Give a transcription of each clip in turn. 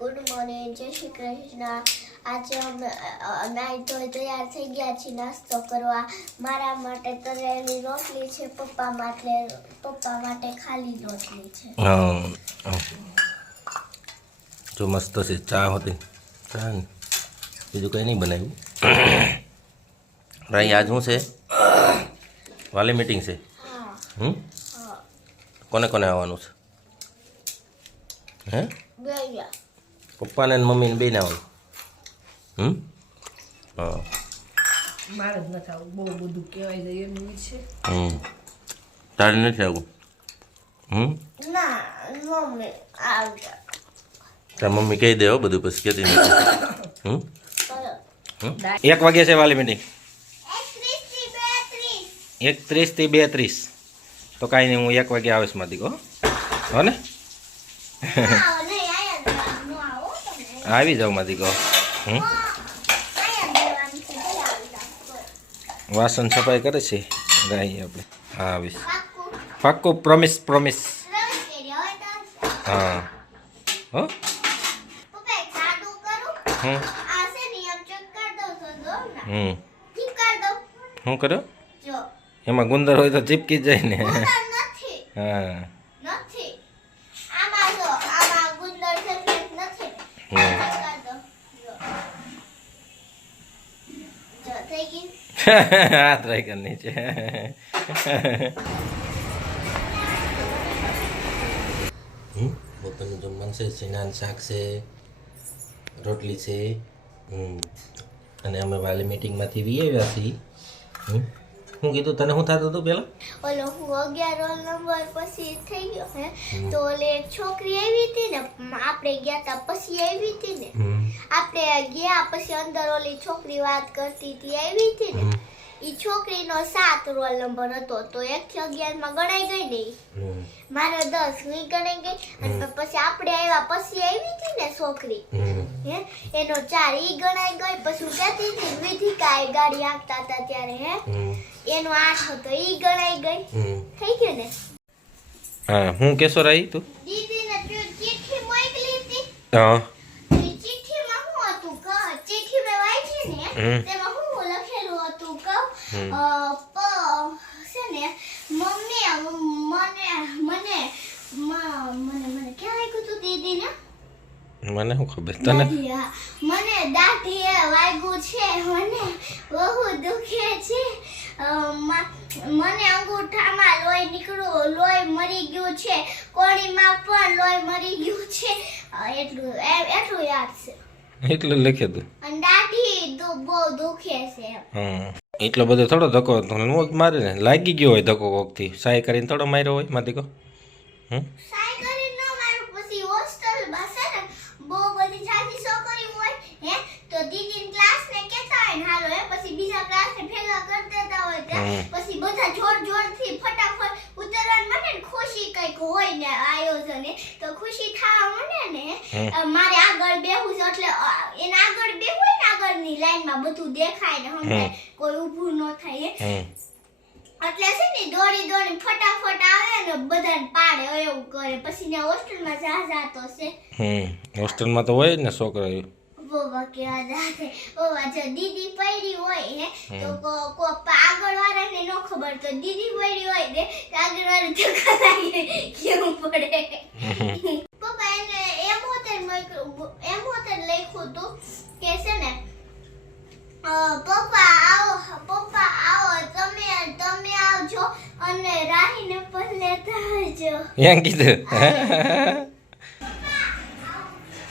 Good morning જય શ્રી કૃષ્ણ. આજે અમે નાઈ તો તૈયાર થઈ ગયા છીએ નાસ્તો કરવા. મારા માટે તળેલી રોટલી છે પપ્પા માટે પપ્પા માટે ખાલી રોટલી છે. જો મસ્ત છે ચા હતી. ચા બીજું કંઈ નહીં બનાવ્યું. ભાઈ આજ શું છે? વાલી મીટિંગ છે. હમ? હા. કોને કોને આવવાનું છે? હે? પપ્પાને ને મમ્મીને બેને આવવાનું હમ? હા. મારે જ નથી આવું બહુ બધું કહેવાય જાય એનું ઈ છે. હમ. તારે નથી આવું હમ? ના મમ્મી આવજા. તાર મમ્મી કહી દે હો બધું પછી કહેતી નથી. હમ? એક વાગ્યા છે વાલી મિટિંગ એક ત્રીસથી બે ત્રીસ તો કાંઈ નહીં હું એક વાગે આવીશ માથી કહો હો. આવો ન? આવો જાઉં માધી કહો હમ? વાસણ સફાઈ કરે છે? ગાઈ આપણે. હા આવીશ. પાક્કું. પ્રોમિસ પ્રોમિસ હા. હો? હમ. હમ. શું કર્યો? એમાં ગુંદર હોય તો ચીપકી જાય ને. હા નથી આમાં જો આમાં ગુંદર છે કે નથી હમ. ચેક કરી દઉં જો જો ટ્રાય કરની છે હમ બપોરનું જમવાનું છે સિનાન શાક છે રોટલી છે હમ. અને અમે વાલી મીટિંગમાંથી વી આવ્યા છીએ. શું કીધું તને શું થતું હતું પેલા ઓલો હું અગિયાર રોલ નંબર પછી થઈ ગયો હે. તો ઓલે એક છોકરી આવી હતી ને આપણે ગયા તા પછી આવી હતી ને. આપણે ગયા પછી અંદર ઓલી છોકરી વાત કરતી હતી આવી હતી ને. ઈ છોકરીનો સાત રોલ નંબર હતો તો એક થી અગિયારમાં ગણાઈ ગઈ ને. મારો દસની ગણાઈ ગઈ. અને પછી આપણે આવ્યા પછી આવી હતી ને છોકરી. હે? એનો ચાર ઈ ગણાઈ ગઈ. પછી હું કહેતી હતી વિધિકા એ ગાડી આપતા હતા ત્યારે હે. એનો આઠ હતો ઈ ગણાઈ ગઈ. થઈ ગયો ને? હા હું કેશો રહી તું? દીદીને જો ચિઠ્ઠી મોકલી હતી. હા. ચિઠ્ઠીમાં હું હતું ક ચિઠ્ઠી મેં વાંચી ને તેમાં હું લખેલું હતું ક પ છે ને મમ્મી મને મને મને મને ક્યાં તું દીદી દીદીને? મને શું ખબર? તને? મને દાઢી વાગ્યું છે મને બહુ દુખે છે. મને અંગૂઠામાં લોહી નીકળ્યું લોહી મરી ગયું છે. કોણીમાં પણ લોહી મરી ગયું છે. એટલું એટલું યાદ છે. એટલું લખે તું. અને દાઢી દુ- બહુ દુખે છે એટલો બધો થોડો ધક્કો નો જ મારે ને. લાગી ગયો હોય ધક્કો કોકથી. સાય કરીને થોડો માર્યો હોય માથી કહો હમ? ન મારું પછી ને બહુ બધી જાતી છોકરી હોય હે તો દીદી ક્લાસ ને હોય ને હાલો હે. પછી બીજા ક્લાસ ને ભેગા કરી દેતા હોય તે પછી બધા જોર જોરથી ફટાફટ ઉતરવાનું મને ને ખુશી કંઈક હોય ને આયોજન તો ખુશી થવા મને ને મારે આગળ બેહવું છે. એટલે એને આગળ બેહવું હોય ને આગળની લાઈનમાં બધું દેખાય ને હમણાં કોઈ ઊભું ન થાય હે. એટલે છે ને દોડી દોડી ફટાફટ આવે ને બધાને પાડે એવું કરે. પછી ને હોસ્ટેલમાં જા જાતો છે. હોસ્ટેલમાં તો હોય ને છોકરા બોબા કેવા જાતે. ઓવા જો દીદી પડી હોય હે તો કો કો આગળ વાળાને નો ખબર. તો દીદી પડી હોય ને તો આગળ વાળા ધક્કા લાગે કેવું પડે? પપ્પા એને એમ હોતે એમ હોતે લખ્યું હતું કે છે ને પપ્પા આવો પપ્પા આવો તમે તમે આવજો અને રાહીને પણ લેતા આવજો. એમ કીધું.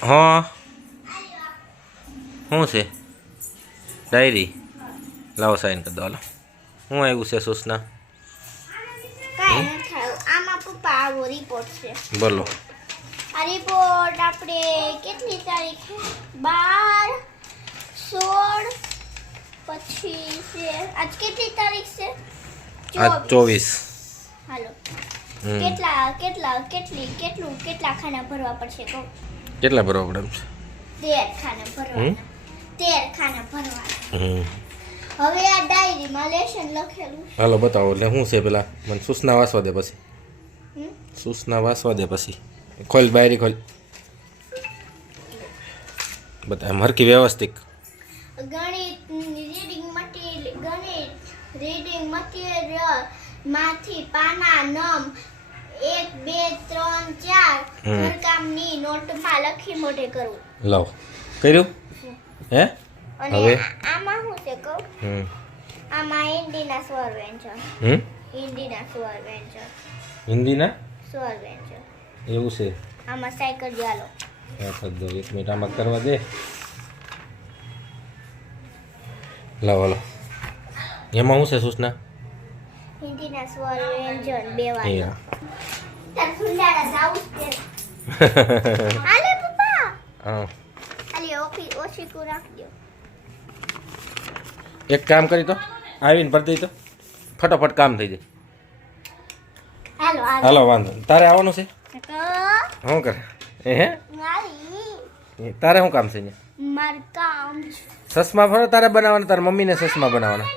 હા. શું છે? ડાયરી લાવો સાઈન કરી દો હાલો. શું આવ્યું છે સૂચના? કાંઈ નથી આમાં પપ્પા આવો રિપોર્ટ છે. બોલો. આ રિપોર્ટ આપણે કેટલી તારીખ બાર સોળ પછી છે આજ કેટલી તારીખ છે? આજ ચોવીસ. હાલો. કેટલા કેટલા કેટલી કેટલું કેટલા ખાના ભરવા પડશે કહું? કેટલા ભરવા પડે છે? તેર ખાના ભરવાના. તેર ખાના ભરવાના હવે આ ડાયરીમાં લેશન લખેલું હાલો બતાવો એટલે શું છે પેલા? મને સૂચના વાંચવા દે પછી? સૂચના વાંચવા દે પછી. ખોલ બાયરી ખોલ. બધા મરકી વ્યવસ્થિત. ગણિત રીડિંગ મટીરિયલ ગણિત રીડિંગ મટીરિયલમાંથી પાના નમ એક બે ત્રણ ચાર. ઘરકામની નોટમાં લખી મોઢે કરવું લાવ. કર્યું? હે? હવે? આમાં શું છે કહું? હમ. આમાં હિન્દીના સ્વર વ્યંજન હમ? હિન્દીના સ્વર વ્યંજન હિન્દીના? સ્વર વ્યંજન એવું છે. આમાં સાયકલ ચાલો હા કરી દો એક મિનિટ આમાં કરવા દે. લાવો લો એમાં શું છે સૂચના? હિન્દીના સ્વર વ્યંજન બે વાર તાર ફુંડાડા જાવું છે. હાલે પપ્પા. હા. ઓછી ઓછી કુ રાખી દો એક કામ કરી તો આવીને ભરી દઈ તો. ફટાફટ કામ થઈ જાય. હાલો વાંધો નહીં. તારે આવવાનું છે? શું કરે? એ હે? તારે શું કામ છે સસમા ફરો તારે બનાવવાના તારા મમ્મીને સસમા બનાવવાના.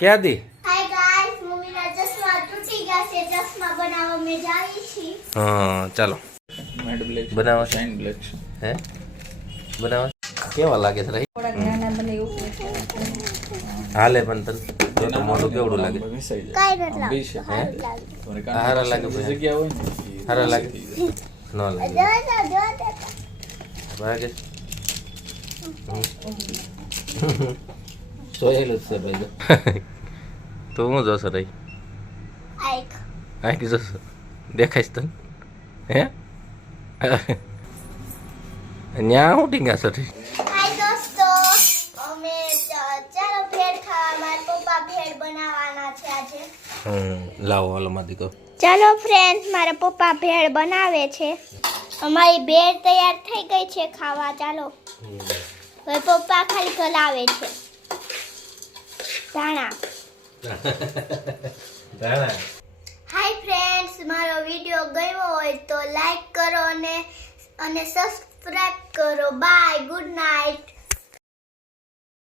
ક્યાં દી? હાય ગાઈસ મમ્મીના ચશ્મા તૂટી ગયા છે. ચશ્મા બનાવવા મેં જાવી છી હા ચાલો. બનાવો સાઇન બ્લેક હે? બનાવવા? કેવા લાગે છે હાલે પણ તને? તો મોઢું કેવડું લાગે? હારા લાગે હારા લાગે? ન લાગે? લાગે જોયેલું જ છે ભાઈ. તો હું જોશે રહી આઈક. જોશે? જોશો દેખાઈશ તને? હે? ન્યા હું ટીંગા છો હાય દોસ્તો અમે ચાલો ભેળ ખાવા મારા પપ્પા ભેળ બનાવવાના છે આજે હમ લાવો હાલો માં દીકો ચાલો ફ્રેન્ડ્સ મારા પપ્પા ભેળ બનાવે છે અમારી ભેળ તૈયાર થઈ ગઈ છે ખાવા ચાલો. હવે પપ્પા ખાલી ગલાવે છે. ધાણા. હાય ફ્રેન્ડ્સ મારો વિડિયો ગમ્યો હોય તો લાઈક કરો અને અને સબસ્ક્રાઇબ કરો બાય ગુડ નાઇટ